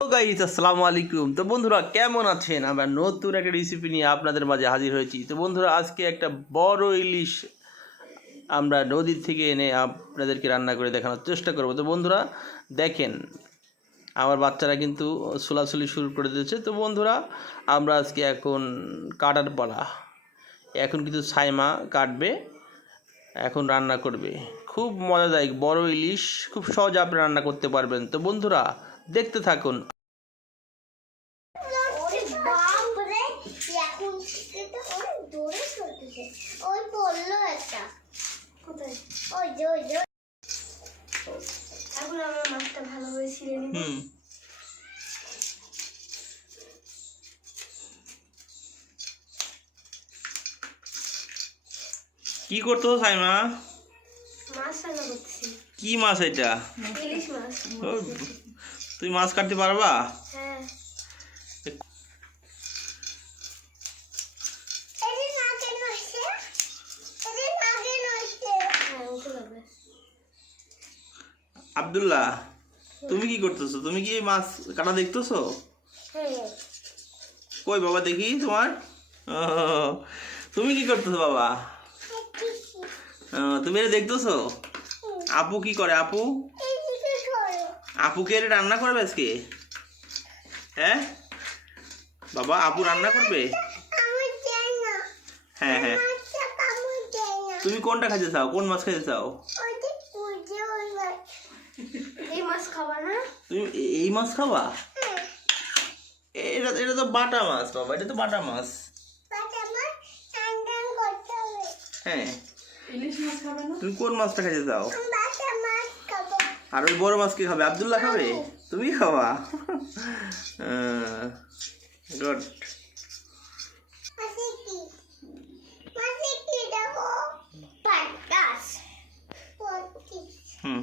Guys আসসালামু আলাইকুম। তো বন্ধুরা কেমন আছেন? আমরা নতুন একটা রেসিপি নিয়ে আপনাদের মাঝে হাজির হয়েছি। তো বন্ধুরা আজকে একটা বড় ইলিশ আমরা নদী থেকে এনে আপনাদেরকে রান্না করে দেখানোর চেষ্টা করব। তো বন্ধুরা দেখেন আমার বাচ্চারা কিন্তু ছোলাছুলি শুরু করে দিয়েছে। তো বন্ধুরা আমরা আজকে এখন কাটার পালা, এখন কিন্তু সাইমা কাটবে, এখন রান্না করবে। খুব মজাদায়ক বড় ইলিশ, খুব সহজে আপনি রান্না করতে পারবেন। তো বন্ধুরা দেখতে থাকুন। কি করতো সাইমা? কি মাছ এটা? ইলিশ মাছ। তুই মাছ কাটতে পারবা? হ্যাঁ। আব্দুল্লাহ তুমি কি করতেছো? তুমি কি মাছ কাটা দেখতেছো? কই বাবা দেখি তোমার। তুমি কি করতেছো বাবা? তুমি এটা দেখতেছো? আপু কি করে? আপু আপুকে রান্না করবে আজকে? হ্যাঁ বাবা, আপু রান্না করবে? হ্যাঁ হ্যাঁ। তুমি কোনটা খাইতে চাও? কোন মাছ খাইতে চাও? এই মাছ খাবা না? তুমি এই মাছ খাবা? এটা এটা তো বাটা মাছ বাবা, এটা তো বাটা মাছ। হ্যাঁ, ইলিশ মাছ খাবে না? তুমি কোন মাছটা খাইতে চাও? আর ওই বড় মাছ কি খাবে? আব্দুল্লাহ খাবে? তুমি খাবা? গুড। হুম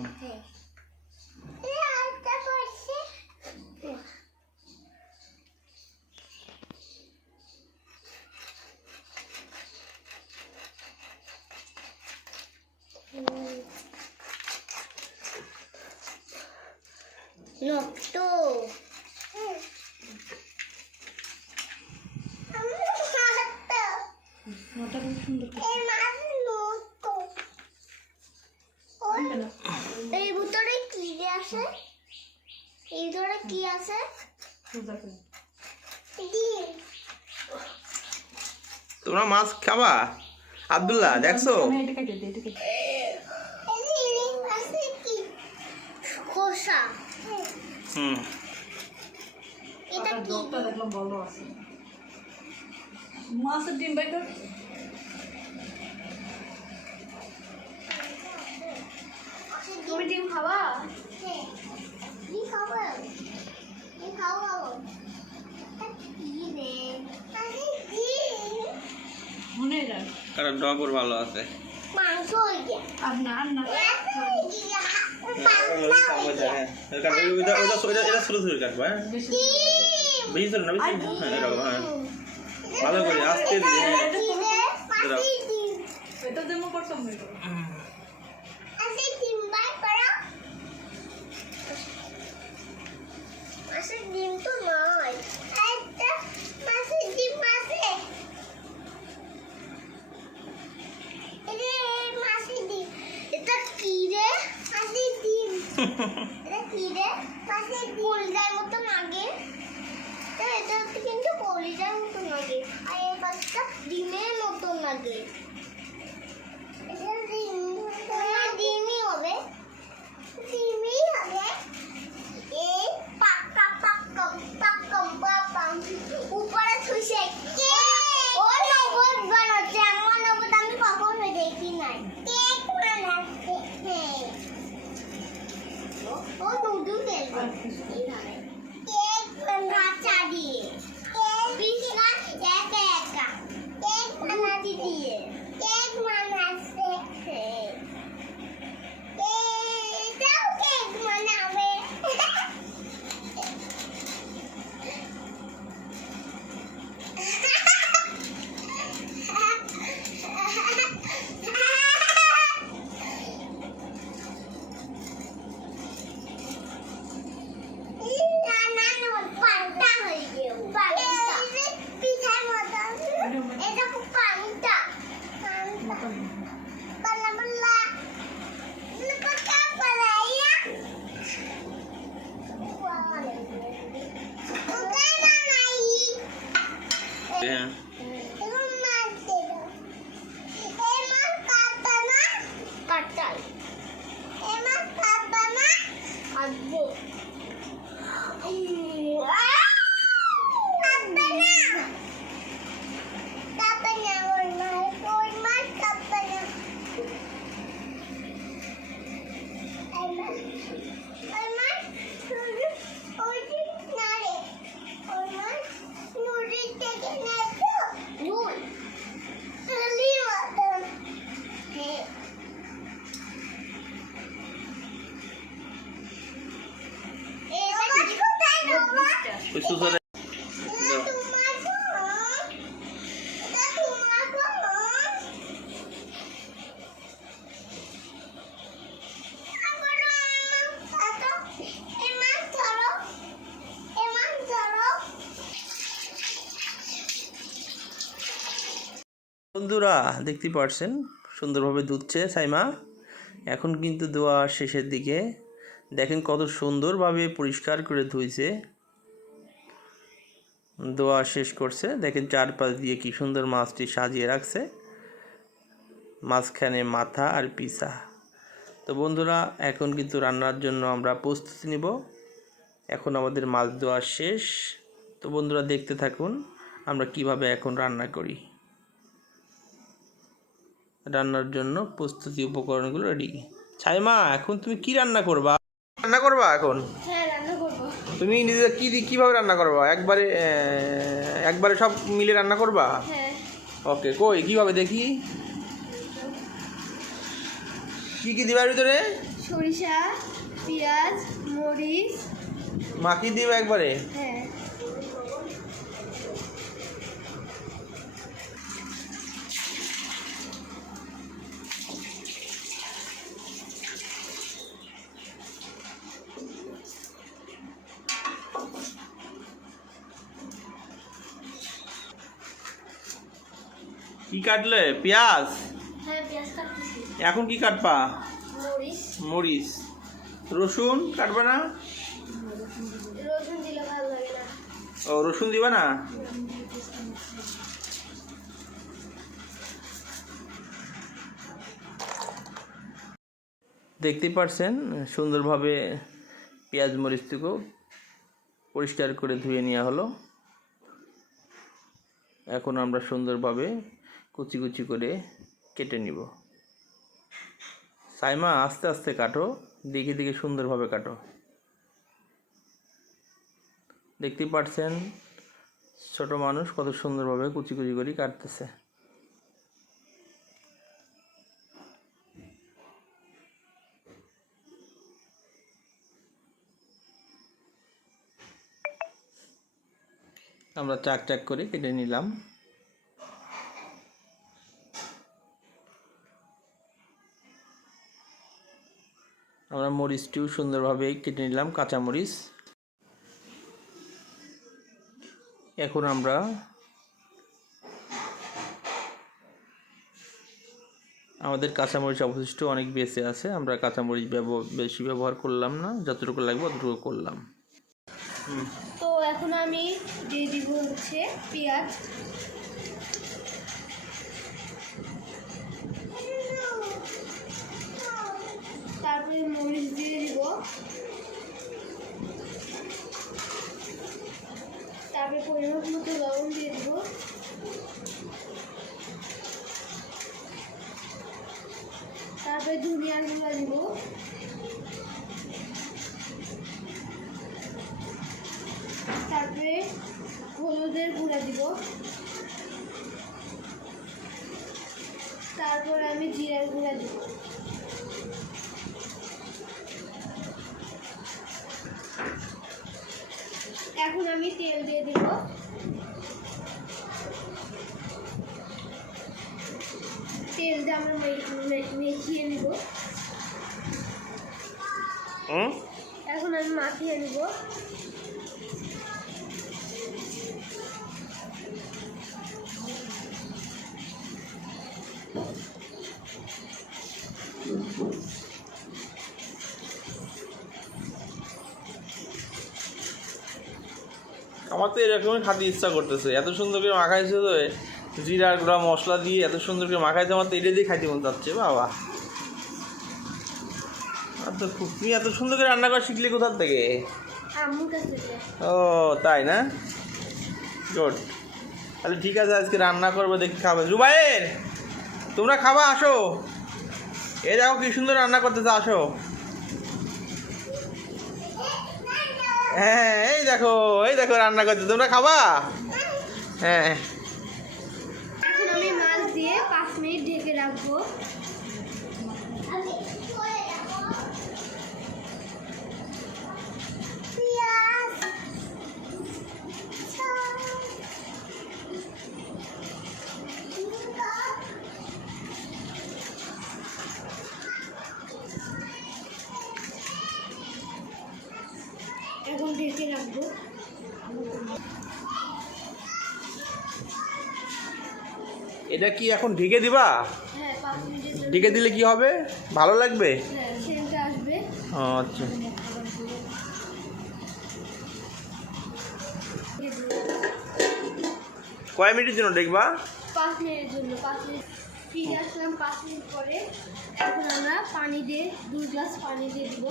এই ভিতরে কি আছে? এই ভিতরে কি আছে? তোমরা মাছ খাবা? আব্দুল্লাহ দেখছো? খোসা। হুম এটা কি? দেখলাম ভালো আছে। মাছের ডিম বাই কর। তুমি ডিম খাবা? হ্যাঁ। ডিম খাবো। ডিম খাবো। কি রে? আরে ডিম। মনে রাখ। কারণ ডবর ভালো আছে। মাংস হয়ে গেছে। আর না না। ভালো করে আস্তে দিয়ে এটা যেমন করতাম ডিম তো নয়, একটা মাছের ডিম আছে। মাছের ডিম, এটা কি রে? মাছের ডিম, এটা কি রে? মাছের কলিজার মতো লাগে। এটা কিন্তু কলিজার মতো লাগে, আর এই পাশটা ডিমের মতো লাগে। এটা ডিমই হবে, ডিমই হবে। এই পাক্কা পাক্কা পাক্কা পাক্কা উপরে ছুঁছে কে ও নবদ বানাচ্ছে। আমার নবদ আমি কখনো দেখি নাই। কেক বানাচ্ছে ও দুধু দেবে এইভাবে কেক কাঁচা দিয়ে, কেক বিস্কুট একা একা কেক বানাতে দিয়ে Bala bala. Lepas apa ya? Bukan nanai. হ্যাঁ Emas dulu. Emas kata na? Katal. Emas kata na? Adu. ওই সুসারে বন্ধুরা দেখতে পাচ্ছেন সুন্দরভাবে ধুচ্ছে সাইমা। এখন কিন্তু ধোয়া শেষের দিকে, দেখেন কত সুন্দরভাবে পরিষ্কার করে ধুইছে। ধোয়া শেষ করছে, দেখেন চারপাশ দিয়ে কি সুন্দর মাছটি সাজিয়ে রাখছে, মাঝখানে মাথা আর পিসা। তো বন্ধুরা এখন কিন্তু রান্নার জন্য আমরা প্রস্তুতি নিব। এখন আমাদের মাছ ধোয়া শেষ। তো বন্ধুরা দেখতে থাকুন আমরা কিভাবে এখন রান্না করি। রান্নার জন্য প্রস্তুতি উপকরণগুলো রেডি। ছাইমা এখন তুমি কি রান্না করবা? রান্না করবা এখন হ্যাঁ রান্না করব। তুমি নিজে কিভাবে রান্না করবা? একবারে সব মিলে রান্না করবা? হ্যাঁ। ওকে, কই কিভাবে দেখি, কি দিবা এর ভিতরে? সরিষা, পেঁয়াজ, মরিচ। মাখি দিবা একবারে? হ্যাঁ। কি কাটলে? পেঁয়াজ। হ্যাঁ পেঁয়াজ কাটতেছি। এখন কি কাটবা? মরিচ। মরিচ। রসুন কাটবা না? রসুন দিলে ভালো লাগে না। ও রসুন দিবা না? দেখতেই পারছেন সুন্দরভাবে পেঁয়াজ মরিচটুকু পরিষ্কার করে ধুয়ে নেওয়া হলো। এখন আমরা সুন্দরভাবে কুচি কুচি করে কেটে নিব। সাইমা আস্তে আস্তে কাটো, দিকে দিকে সুন্দরভাবে কাটো। দেখতেই পাচ্ছেন ছোট মানুষ কত সুন্দরভাবে কুচি কুচি করে কাটতেছে। আমরা চাক চাক করে কেটে নিলাম। আমরা মরিচটিও সুন্দরভাবে কেটে নিলাম, কাঁচা মরিচ। এখন আমরা আমাদের কাঁচামরিচ অবশিষ্ট অনেক বেঁচে আছে, আমরা কাঁচামরিচ বেশি ব্যবহার করলাম না, যতটুকু লাগবে ততটুকু করলাম। তো এখন আমি দিয়ে দিব হচ্ছে পেঁয়াজ। তারপরে মরিচ দিয়ে দিব। তারপরে পরিমাণ মতো লবণ দিয়ে দিব। তারপরে ধনিয়ার গুঁড়া দিব। তারপরে হলুদের গুঁড়া দিব। তারপর আমি জিরার গুঁড়া দিব। এখন আমি তেল দিয়ে দিব। তেল দিয়ে আমরা মেখিয়ে নিব। এখন আমি মাখিয়ে নিব। আমার তো এরকমই খেতে ইচ্ছা করতেছে, এত সুন্দর করে মাখাইছে তো, জিরা গুঁড়া মশলা দিয়ে এত সুন্দর করে মাখাইছে, আমার তো এটা দিয়ে খাইতে মন চাচ্ছে বাবা। আচ্ছা, তুমি এত সুন্দর করে রান্না করা শিখলি কোথার থেকে? আম্মুর কাছ থেকে। ও তাই না, গুড। তাহলে ঠিক আছে, আজকে রান্না করবো, দেখি খাবে। জুবাইর, তোমরা খাবা, আসো। এই দেখো কি সুন্দর রান্না করতেছে, আসো। হ্যাঁ, এই দেখো রান্না করতে, তোমরা খাবা? হ্যাঁ। এখন আমি মাছ দিয়ে 5 মিনিট ঢেকে রাখবো। এখন ঢেকে রাখবো। এটা কি এখন ঢেকে দিবা? হ্যাঁ, 5 মিনিটের জন্য। ঢেকে দিলে কি হবে, ভালো লাগবে? হ্যাঁ, সেন্টটা আসবে। ও আচ্ছা, কয় মিনিটের জন্য দেখবা? 5 মিনিটের জন্য। 5 মিনিট ফিরে আসলাম 5 মিনিট পরে। এখন আমরা পানি দিয়ে 2 গ্লাস পানি দিয়ে দিব।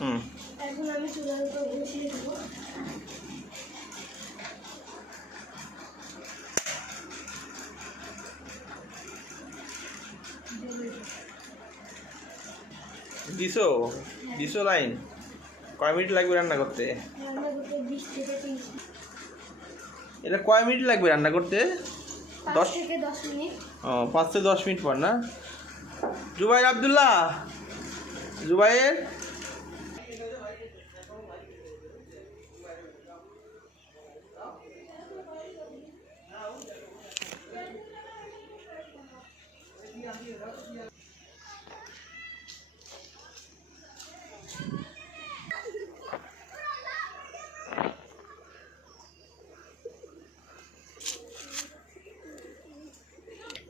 হুম, এখন আমি চুলার উপর বসিয়ে দেবো। দিছো লাইন। কয় মিনিট লাগবে রান্না করতে? রান্না করতে 20 থেকে 30 মিনিট। এটা কয় মিনিট লাগবে রান্না করতে? 5 থেকে 10 মিনিট। ও, 5 থেকে 10 মিনিট পর না? জুবাইর আব্দুল্লাহ, জুবাইর,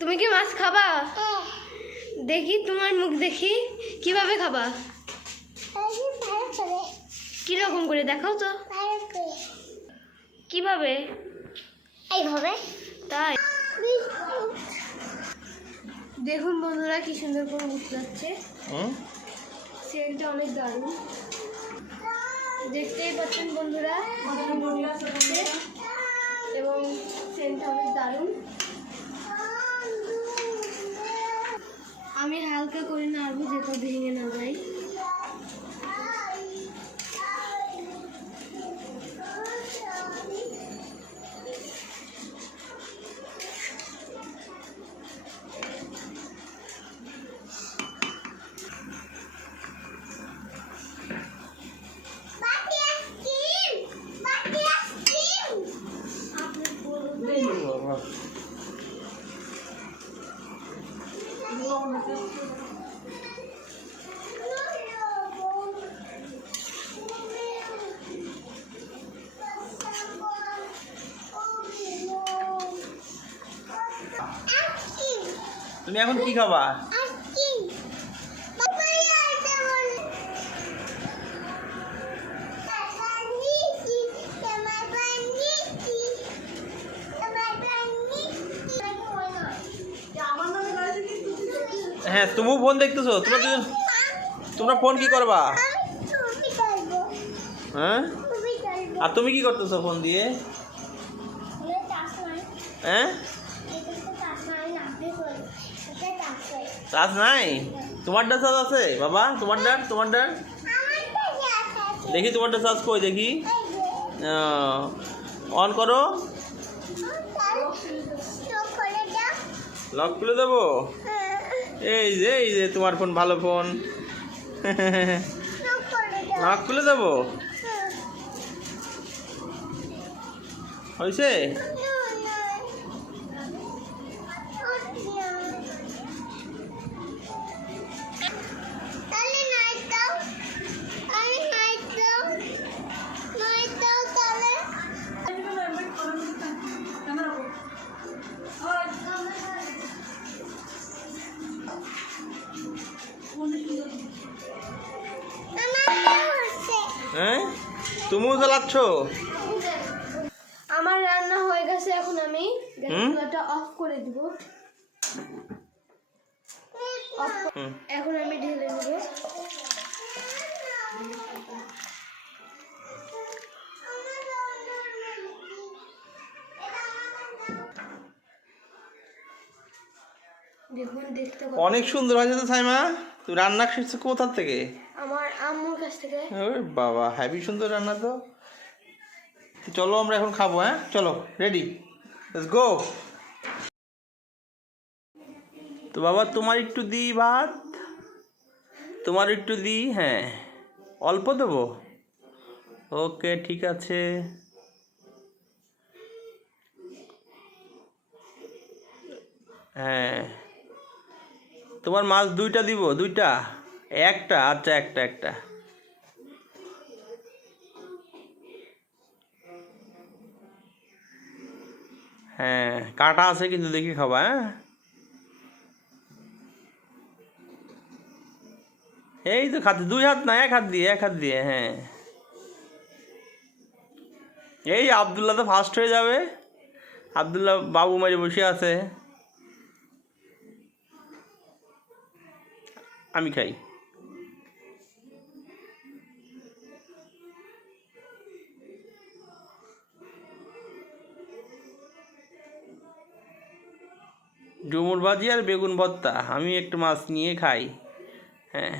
তুমি কি মাছ খাবা? দেখি তোমার মুখ দেখি, কিভাবে খাবা? কিরকম করে দেখাও তো। কিভাবে? এইভাবে। তাই দেখুন বন্ধুরা, কি সুন্দর করে উঠে যাচ্ছে। সেন্টটা অনেক দারুণ, দেখতেই পাচ্ছেন বন্ধুরা, এবং সেন্টটা অনেক দারুণ। আমি হালকা করে নাড়বো যেটা ভেঙে না যায়। তুমি এখন কি খাবা? হ্যাঁ, তুমিও ফোন দেখতেছো? তোমরা ফোন কি করবা? হ্যাঁ, আর তুমি কি করতেছো ফোন দিয়ে? হ্যাঁ, চার্জ নাই? তোমারটা চার্জ আছে বাবা? তোমারটা দেখি, তোমারটা চার্জ কই দেখি। অন করো, লক খুলে দেবো। এই যে তোমার ফোন, ভালো ফোন। লক খুলে দেবো, হয়েছে? হ্যাঁ তুমিও চালাচ্ছ? আমার রান্না হয়ে গেছে, এখন আমি হুম? চুলাটা অফ করে দিব। এখন আমি ঢেলে নেব। দেখুন, দেখতে অনেক সুন্দর হয়েছে তো সাইমা। তুই রান্না শিখছো কোথা থেকে? আমার আম্মুর কাছ থেকে। ওরে বাবা, হেভি সুন্দর রান্না তো। তো চলো আমরা এখন খাবো। হ্যাঁ চলো, রেডি, লেটস গো। তো বাবা তোমার একটু দিই ভাত, তোমার একটু দিই। হ্যাঁ অল্প দেবো, ওকে ঠিক আছে। হ্যাঁ তোমার মাছ দুইটা দিব? দুইটা? একটা? আচ্ছা একটা একটা। হ্যাঁ কাটা আছে কিন্তু দেখি খাবা। হ্যাঁ এই তো খাচ্ছে, দুই হাত না, এক হাত দিয়ে, এক হাত দিয়ে। হ্যাঁ এই আব্দুল্লাহ তো ফার্স্ট হয়ে যাবে। আব্দুল্লাহ বাবু মারি বসে আছে। আমি খাই। ডুমুর ভাজি আর বেগুন ভর্তা, আমি একটু মাছ নিয়ে খাই। হ্যাঁ